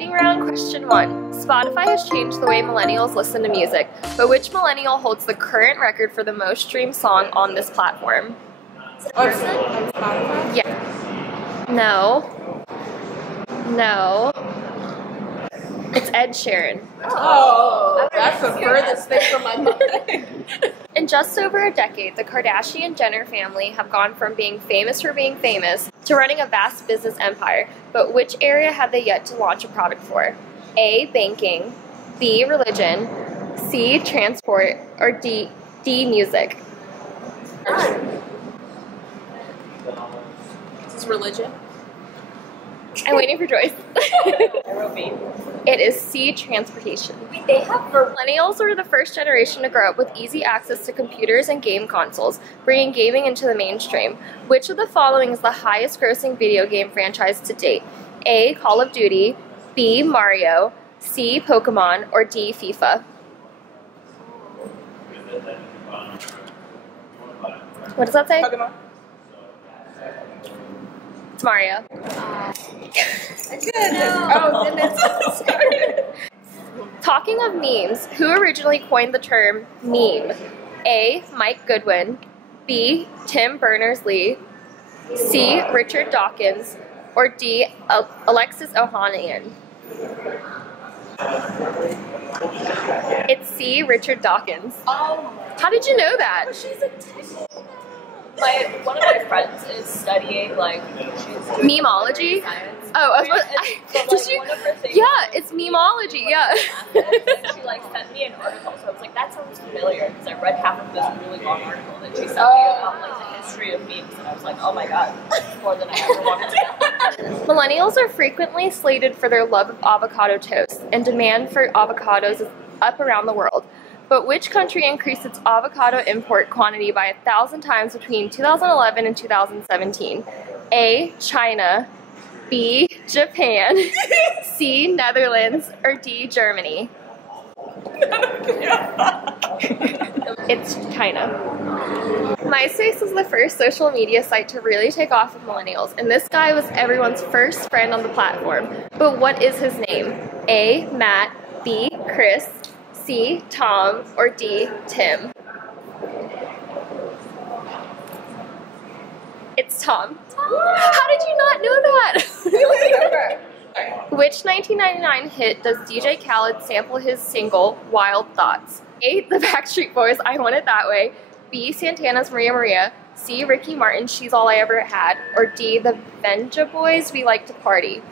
Lightning round question 1. Spotify has changed the way millennials listen to music, but which millennial holds the current record for the most streamed song on this platform? Person on Spotify? Yeah. No. No. It's Ed Sheeran. Oh, that's the furthest thing from my mind. In just over a decade, the Kardashian-Jenner family have gone from being famous for being famous to running a vast business empire. But which area have they yet to launch a product for? A. Banking, B. Religion, C. Transport, or D. Music? Is this religion? I'm waiting for Joyce. I wrote B. It is C. Transportation. Wait, they have Millennials were the first generation to grow up with easy access to computers and game consoles, bringing gaming into the mainstream. Which of the following is the highest grossing video game franchise to date? A. Call of Duty, B. Mario, C. Pokemon, or D. FIFA? What does that say? Pokemon. It's Mario. Oh, goodness. Talking of memes, who originally coined the term meme? A. Mike Goodwin, B. Tim Berners-Lee, C. Richard Dawkins, or D. Alexis Ohanian? It's C. Richard Dawkins. Oh, How did you know that? she's a technical. One of my friends is studying Memeology? science. Oh, I was So, did you? one of her things Yeah, it's memeology. Yeah. she sent me an article, so I was like, that sounds familiar, because I read half of this really long article that she sent me about the history of memes, and I was like, oh my god, more than I ever wanted to know. Millennials are frequently slated for their love of avocado toast, and demand for avocados is up around the world. But which country increased its avocado import quantity by 1,000 times between 2011 and 2017? A. China, B. Japan, C. Netherlands, or D. Germany? It's China. MySpace was the first social media site to really take off with millennials, and this guy was everyone's first friend on the platform. But what is his name? A. Matt, B. Chris, C. Tom, or D. Tim? It's Tom. How did you not know that? Which 1999 hit does DJ Khaled sample his single Wild Thoughts? A. The Backstreet Boys, I Want It That Way, B. Santana's Maria Maria, C. Ricky Martin, She's All I Ever Had, or D. The Venga Boys, We Like to Party?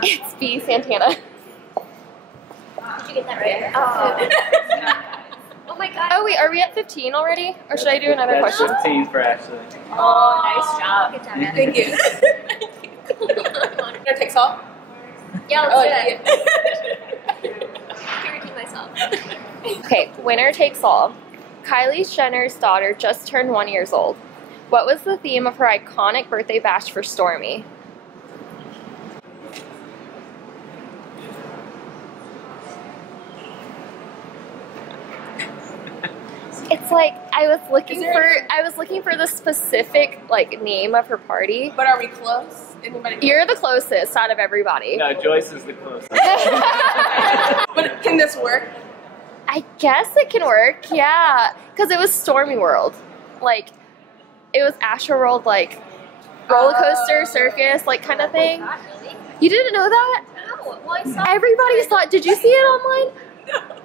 It's B. Santana. Did you get that right? Oh my god. Oh wait, are we at 15 already? Or should I do another That's question? 15 for Ashley. Oh, nice job. Good job, Thank you. Can I take salt? Yeah, Oh, let's do yeah. it. I can repeat myself. Okay, winner takes all. Kylie Jenner's daughter just turned 1 year old. What was the theme of her iconic birthday bash for Stormy? It's like I was looking for the specific name of her party. But are we close? Anybody? You're the closest out of everybody. No, Joyce is the closest. But can this work? I guess it can work, yeah. Because it was Stormy World. It was Astro World, roller coaster, circus, kind of thing. God, really? You didn't know that? No, well, I saw Everybody saw it. Did you see it online?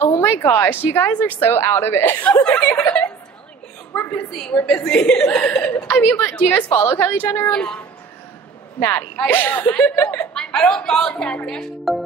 Oh my gosh, you guys are so out of it. We're busy. We're busy. I mean, but do you guys follow Kylie Jenner on? Yeah. Maddie. I don't follow Kim Kardashian.